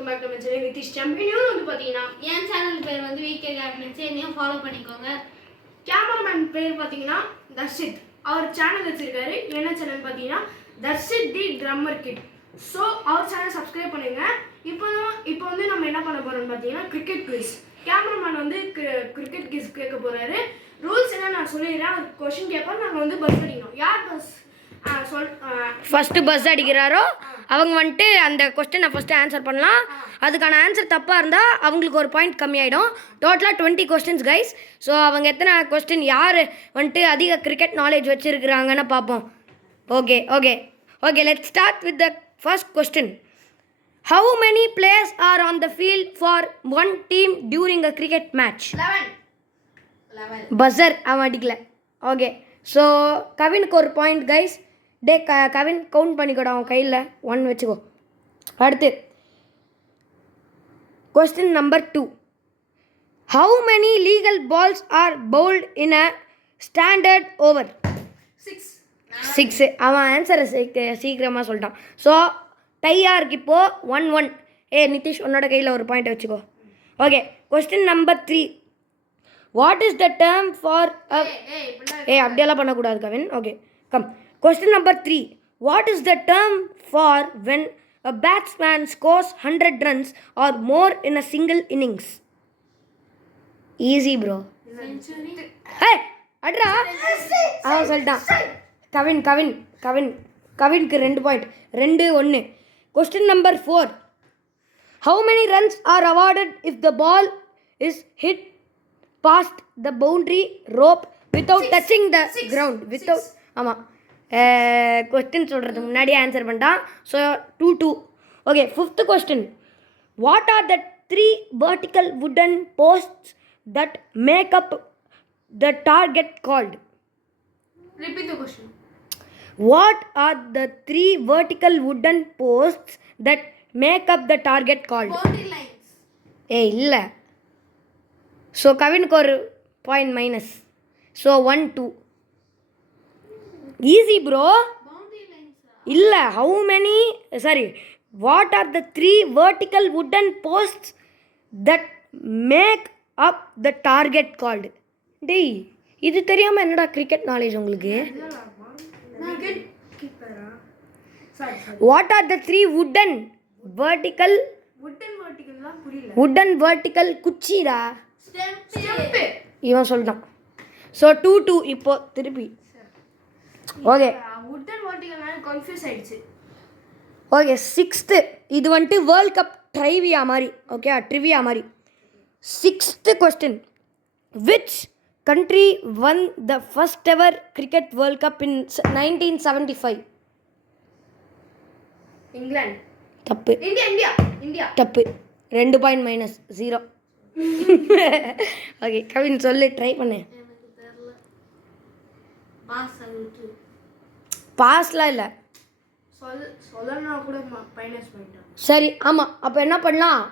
Welcome back to my channel Nithish champion. வந்து பார்த்தீங்கன்னா என் சேனல் பேர் வந்து விகே கேப்டன்ஸ், என்னையும் ஃபாலோ பண்ணிக்கோங்க. கேமராமேன் பேர் பார்த்தீங்கன்னா தர்ஷித். அவர் சேனல் வச்சிருக்காரு. என்ன சேனல் பார்த்தீங்கன்னா Darshith the drummer kid. So அவர் சேனல் சப்ஸ்கிரைப் பண்ணுங்க. இப்போ வந்து நம்ம என்ன பண்ண போறோம்னு பார்த்தீங்கன்னா கிரிக்கெட் குவிஸ். கேமராமேன் வந்து கிரிக்கெட் குவிஸ் கேட்க போறாரு. ரூல்ஸ் என்ன நான் சொல்லிடுறேன். அது கொஸ்டின் கேட்போம். நாங்கள் வந்து பஸ் அடிக்கணும். யார் பஸ் ஃபஸ்ட்டு பஸ் அடிக்கிறாரோ அவங்க வந்துட்டு அந்த கொஸ்டினை ஃபஸ்ட்டு ஆன்சர் பண்ணலாம். அதுக்கான ஆன்சர் தப்பாக இருந்தால் அவங்களுக்கு ஒரு பாயிண்ட் கம்மியாயிடும். டோட்டலாக 20 கொஸ்டின்ஸ் கைஸ். ஸோ அவங்க எத்தனை கொஸ்டின் யார் வந்துட்டு அதிக கிரிக்கெட் நாலேஜ் வச்சுருக்குறாங்கன்னு பார்ப்போம். Okay okay okay let's start with the first question. How many players are on the field for one team during a cricket match? 11. Buzzer அவன் அடிக்கல. ஓகே ஸோ கவினுக்கு ஒரு பாயிண்ட் கைஸ். கவின் கவுண்ட் பண்ணிக்கூட அவன் கையில் 1 வச்சுக்கோ. அடுத்து question number 2. How many legal balls are bowled in a standard over? 6. அவன் ஆன்சரை சீக்கிரமாக சொல்லிட்டான். ஸோ டையாக இருக்கு இப்போது 1-1. நிதிஷ் உன்னோட கையில் ஒரு பாயிண்ட் வச்சுக்கோ. Okay question number 3. What is the term for அப்படியெல்லாம் பண்ணக்கூடாது Kavin. Okay come. Question number 3. What is the term for when a batsman scores 100 runs or more in a single innings? Easy bro. Century. Hey, adra. அவன் சொல்லிட்டான். கவினுக்கு 2 point. 2-1. Question number 4. How many runs are awarded if the ball is hit past the boundary rope without touching the ground? Without ஆமாம் question சொல்கிறதுக்கு முன்னாடியே answer பண்ணிட்டான். So 2-2. Okay 5th question. What are the 3 vertical wooden posts that make up the target called? Repeat the question. What are the 3 vertical wooden posts that make up the target called? Boundary lines. இல்லை. So கவினுக்கு ஒரு point minus. So 1-2. Easy bro. Boundary lines. இல்லை. How many what are the 3 vertical wooden posts that make up the target called? டேய் இது தெரியாமல் என்னடா cricket knowledge உங்களுக்கு? Wicket கீப்பரா? Sorry what are the 3 wooden vertical வெர்டிகல்லாம் புரியல. wooden vertical குச்சிடா Stump. இவன் சொல்லிட்டான். ஸோ 2-2 இப்போ திருப்பி. ஓகே வுட்டன் வெர்டிகல்னால கன்ஃபியூஸ் ஆயிடுச்சு. Okay 6th. இது வந்துட்டு வேர்ல்ட் கப் ட்ரைவியா மாதிரி. ஓகே ட்ரிவியா மாதிரி. 6th question. Which country one the first ever cricket world cup இன் 1975? இங்கிலாந்து. தப்பு. இந்தியா. தப்பு. 2 பாயிண்ட் மைனஸ் 0. ஓகே கவின் சொல்லு, ட்ரை பண்ணு. எனக்கு தெரியல. பாஸ் ஆகுது. பாஸ்லாம் இல்லை. சொல்லனா கூட மைனஸ் பண்ணிட்டான். சரி ஆமாம். அப்போ என்ன பண்ணலாம்?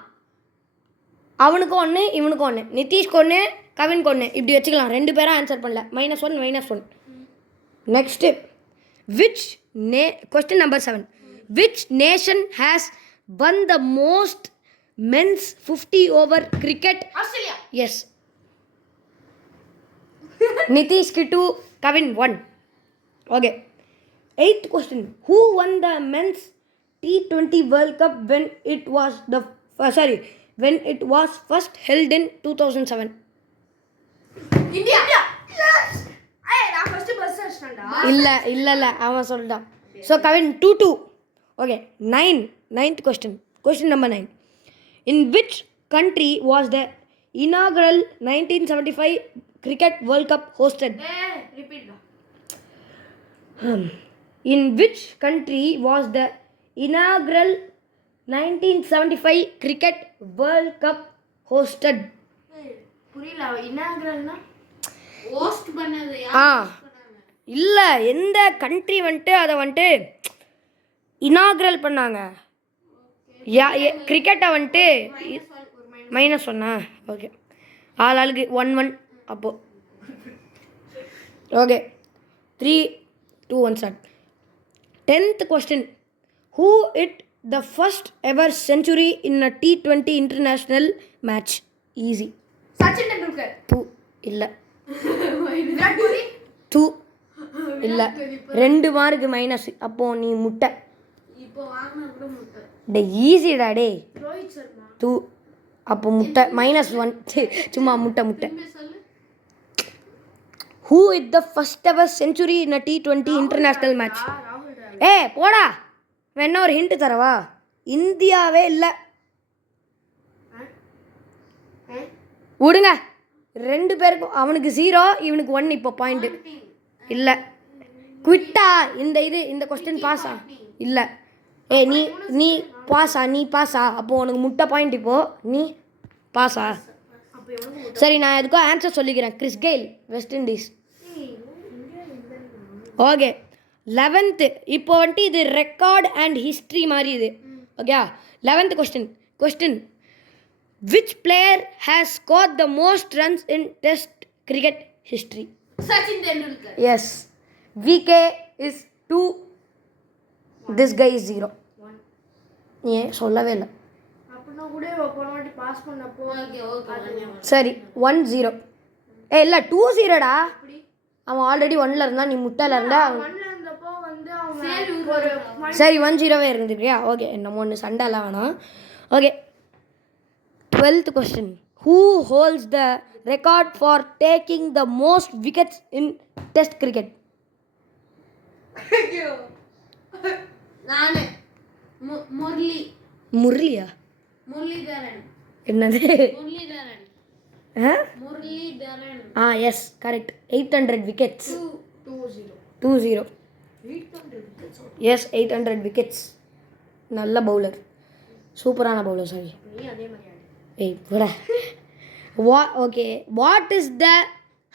அவனுக்கு 1 இவனுக்கு 1, நிதிஷ்க்கு 1 கவின்க்கு 1 இப்படி வச்சுக்கலாம். 2 பேரும் ஆன்சர் பண்ணல. -1. Next question number 7. Which nation has won the most men's 50 over cricket? Australia. Yes. நிதிஷ்க்கு 2, Kavin 1. Okay 8th question. Who won the men's T20 World Cup when it was first held in 2007? India. Yes. நான் first buzz அடிச்சேன்டா. இல்லை அவன் சொல்லிட்டான். So Kavin 2-2. Okay 9th question. Question number 9. In which country was the inaugural 1975 Cricket World Cup hosted? Repeat தான். In which country was the inaugural 1975 Cricket World Cup hosted? புரியல. இனாகுரல்னா host பண்ணது ஆ யார் பண்ணாங்க? இல்லை, எந்த கண்ட்ரி வந்துட்டு அதை வந்துட்டு இனாகுரல் பண்ணாங்க. கிரிக்கெட்டை வந்துட்டு -1. ஓகே ஆளுக்கு 1-1. அப்போது okay 3-2 1 start. 10th question. Who hit the first ever century in a T20 international match? Easy. Sachin Tendulkar. டூ இல்லை. விராட் கோலி. டூ இல்லை. 2 மார்க்கு மைனஸ். அப்போ நீ முட்டை. இப்போ வாங்கினா கூட முட்டை. டே ஈஸிடா டே. ரோஹித் சர்மா. டூ. அப்போ முட்டை -1. சும்மா முட்டை. திரும்பி சொல்லு. Who is the first ever century in a T20 international match? ராகுல் டிராவிட். போடா. வேணா ஒரு ஹிண்ட் தரவா? இந்தியாவே இல்லை. விடுங்க. 2 பேருக்கும் அவனுக்கு 0 இவனுக்கு 1 இப்போ பாயிண்ட் இல்லை. குவிட்டா இந்த கொஸ்டின் பாஸா இல்லை. நீ நீ பாஸா அப்போ உனக்கு முட்டை பாயிண்ட் இப்போ நீ பாஸா? சரி நான் எதுக்கோ ஆன்சர் சொல்லிக்கிறேன். Chris Gayle west Indies. Okay 11th இப்போ வந்துட்டு இது ரெக்கார்ட் அண்ட் ஹிஸ்ட்ரி மாதிரி இது. Okay 11th question which player has scored the most runs in test cricket history? Sachin Tendulkar. Yes. VK is 2. This guy is 0. ஏன் சொல்லவே இல்லை. அப்படின்னா கூட போன வாட்டி பாஸ் பண்ணப்போ ஓகே. சரி 1-0. இல்லை 2-0டா. அவன் ஆல்ரெடி 1ல் இருந்தான். நீ முட்டையில் இருந்தா. மண்ணில் இருந்தப்போ வந்து அவங்க ஒரு சரி 1-0 இருந்துருக்கியா? ஓகே நம்ம ஒன்று சண்டைலாம் வேணாம். Okay 12th question. Who holds the record for taking the most wickets in test cricket? நானு முரளியா? முரளிதரன். என்னது? Muralitharan. Yes correct. 800 wickets. 2-0. 2-0. Yes 800 wickets. நல்ல பவுலர். சூப்பரான பவுலர். சாரி நீ அதே மாதிரி ஆடு. விட. What is the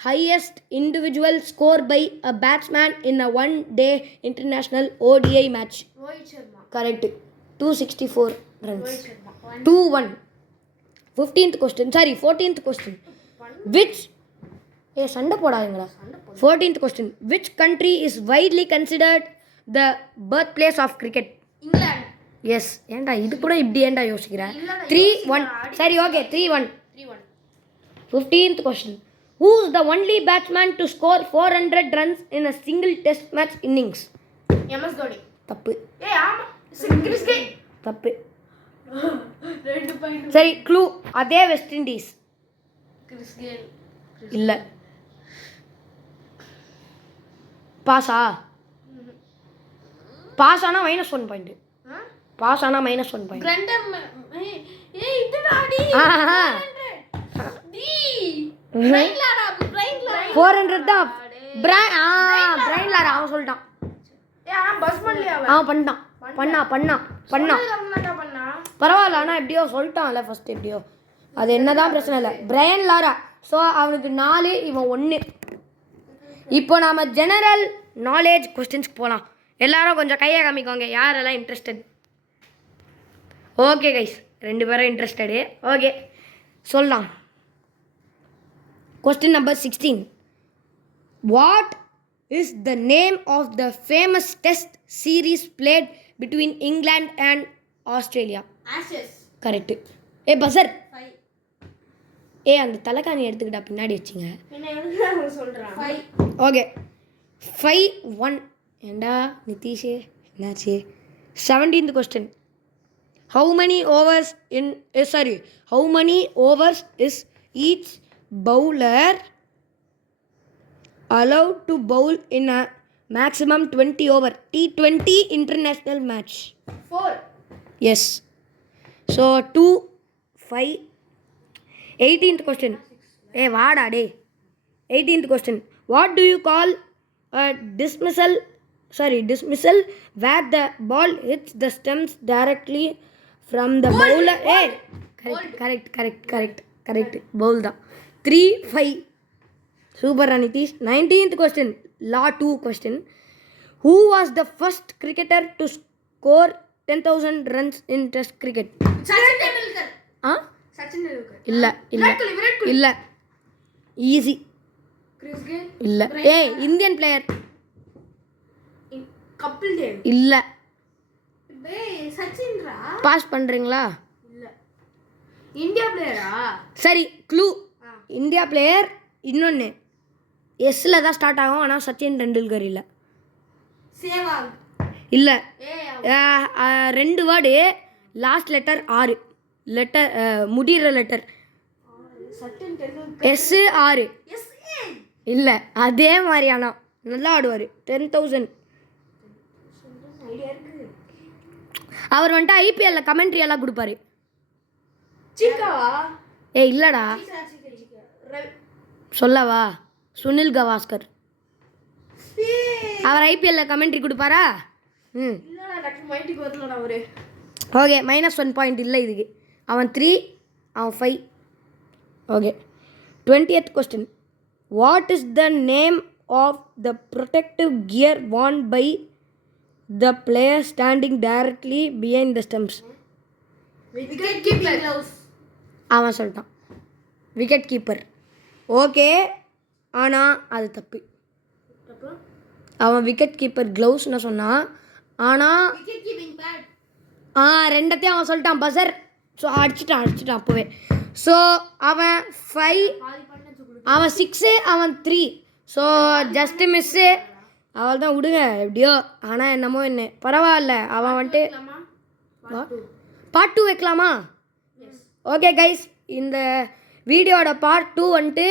highest individual score by a batsman in a one-day international ODI match? Rohit Sharma. Correct. 264 runs. Rohit Sharma. 2-1. 14th question. Which சண்டை போடாதீங்களா? 14th question. Which country is widely considered the birthplace of cricket? England. Yes. ஏன்டா இது கூட இப்படி ஏன்டா யோசிக்கிற? 3-1. சரி okay 3-1. 15th question. Who is the only batsman to score 400 runs in a single test match innings? MS Dhoni. தப்பு. ஆமா Chris Gayle. தப்பு. 2 பாயிண்ட். சரி க்ளூ. அதே வெஸ்ட் இண்டீஸ். Chris Gayle. இல்லை. பாஸா? பாஸ் ஆனால் -1 பாயிண்ட். பாஸ் ஆனால் -1 பாயிண்ட். கிரண்டர். ஏய் இதுடாடி. ஆஹா. D. Brian Lara. 400 தான். பிரைன் லாரா அவன் சொல்லிட்டான். ஆனா பஸ் பண்ணலையா அவன்? அவன் பண்ணிட்டான். பண்ணா பண்ணா. பரவாயில்ல. ஆனால் எப்படியோ சொல்லிட்டான்ல ஃபர்ஸ்ட் எப்படியோ. அது என்னதான் பிரச்சனை இல்லை. Brian Lara. ஸோ அவனுக்கு 4 இவன் 1. இப்போ நாம் ஜெனரல் நாலேஜ் கொஸ்டின்ஸ்க்கு போகலாம். எல்லாரும் கொஞ்சம் கையை காமிக்கோங்க யாரெல்லாம் இன்ட்ரெஸ்டட். ஓகே கைஸ் 2 பேரும் இன்ட்ரெஸ்டடு. ஓகே சொல்லலாம். Question number 16. What is the name of the famous test series played between England and Australia? Ashes. Correct. Buzzer. 5. அந்த தலைக்காணி எடுத்துக்கிட்டா பின்னாடி வச்சிங்க. என்ன எதுக்கு அவன் சொல்றான்? 5. ஓகே 5-1. ஏண்டா நிதிஷ் என்னாச்சு? 17th question. How many overs is each bowler allowed to bowl in a maximum 20 over T20 international match? 4. Yes. So 2-5. 18th question. வாடா டே. 18th question. What do you call a dismissal where the ball hits the stumps directly from the bowler? Correct. Bowl da. 3-5. Super Anitish. 19th question. Law 2 question. Who was the first cricketer to score 10,000 runs in test cricket? Sachin Tendulkar. Sachin Tendulkar. இல்ல விராட் கோலி. இல்ல easy. Chris Gayle. இல்ல. Indian player. Kapil Dev. இல்ல. டேய் சச்சின்ரா pass பண்ணுறீங்களா? இல்ல India பிளேயரா? சரி, clue. India player. இன்னொன்று எஸ்ஸில் தான் ஸ்டார்ட் ஆகும், ஆனால் சச்சின் டெண்டுல்கர் இல்லை. சேவாக். இல்லை, ஏய் 2 வேர்டு, லாஸ்ட் லெட்டர் 6 லெட்டர், முடிகிற letter Sachin Tendulkar. Yes 6. Yes ஏ இல்லை, அதே மாதிரி ஆனால் நல்லா ஆடுவார். 10,000. ஐடியா இருக்கு. அவர் வந்துட்டு ஐபிஎல்ல கமெண்ட்ரி எல்லாம் கொடுப்பாரு. சிக்காவா? இல்லைடா, ரவி. சொல்லவா? சுனில் கவாஸ்கர். அவர் ஐபிஎல்ல கமெண்ட்ரி கொடுப்பாரா? ம், இல்லடா டாக்டர் மைட்டிக்கு வரலடா அவரு. ஓகே. -1 பாயிண்ட் இல்லை இதுக்கு. அவன் 3, அவன் 5. ஓகே. 20th question. What is the name of the protective gear worn by the player standing directly behind the stumps? Wicket keeping gloves. அவன் சொல்லிட்டான் விக்கெட் கீப்பர். ஓகே, ஆனால் அது தப்பு. அப்புறம் அவன் விக்கெட் கீப்பர் க்ளவுஸ்னு சொன்னான், ஆனால் விக்கெட் கீப்பிங் பேட். ரெண்டத்தையும் அவன் சொல்லிட்டான். பஸர். ஸோ அடிச்சிட்டான் அப்போவே. ஸோ அவன் 5, பாதி பண்ண சொல்லு. அவன் 6, அவன் 3. So just miss. அவள் தான் விடுங்க எப்படியோ. ஆனால் என்னமோ என்ன பரவாயில்ல. அவன் வந்துட்டு பார்ட் 2 வைக்கலாமா? ஓகே கைஸ், இந்த வீடியோட பார்ட் 2 வந்துட்டு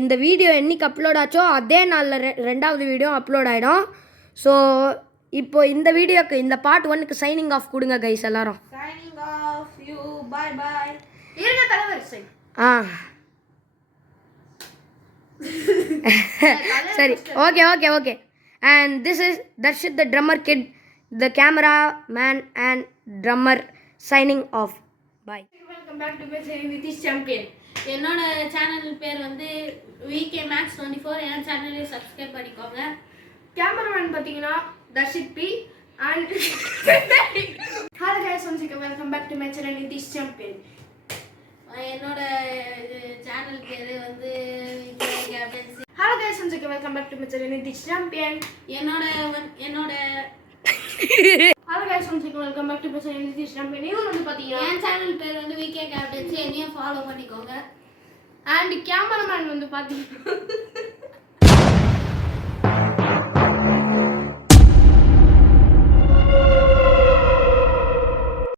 இந்த வீடியோ என்னைக்கு அப்லோட் ஆச்சோ அதே நாளில் 2வது வீடியோ அப்லோட் ஆகிடும். ஸோ இப்போ இந்த வீடியோக்கு, இந்த பார்ட் 1க்கு சைனிங் ஆஃப் கொடுங்க கைஸ் எல்லாரும். Signing off you. Bye bye. இருங்க தலைவரிசை. ஆ சரி, okay. And this is Darshith the drummer kid, the cameraman and drummer signing off. Bye. Welcome back to பேசரி வித் சாம்பியன். என்னோட சேனல் பேர் வந்து VK Max 24. என் சேனலையும் சப்ஸ்கிரைப் பண்ணிக்கோங்க. கேமராமேன் பார்த்தீங்கன்னா Darshith B and hello guys, welcome back to my channel with champion. என்னோட channel பேர் வந்து VK Captaincy. Hello guys, welcome back to my channel with champion. என்னோட hello guys, welcome back to my channel with champion. இவர் வந்து பார்த்தீங்கன்னா என் channel பேர் வந்து VK Captaincy. என்னையும் ஃபாலோ பண்ணிக்கோங்க. அண்ட் கேமராமேன் வந்து பார்த்தீங்கன்னா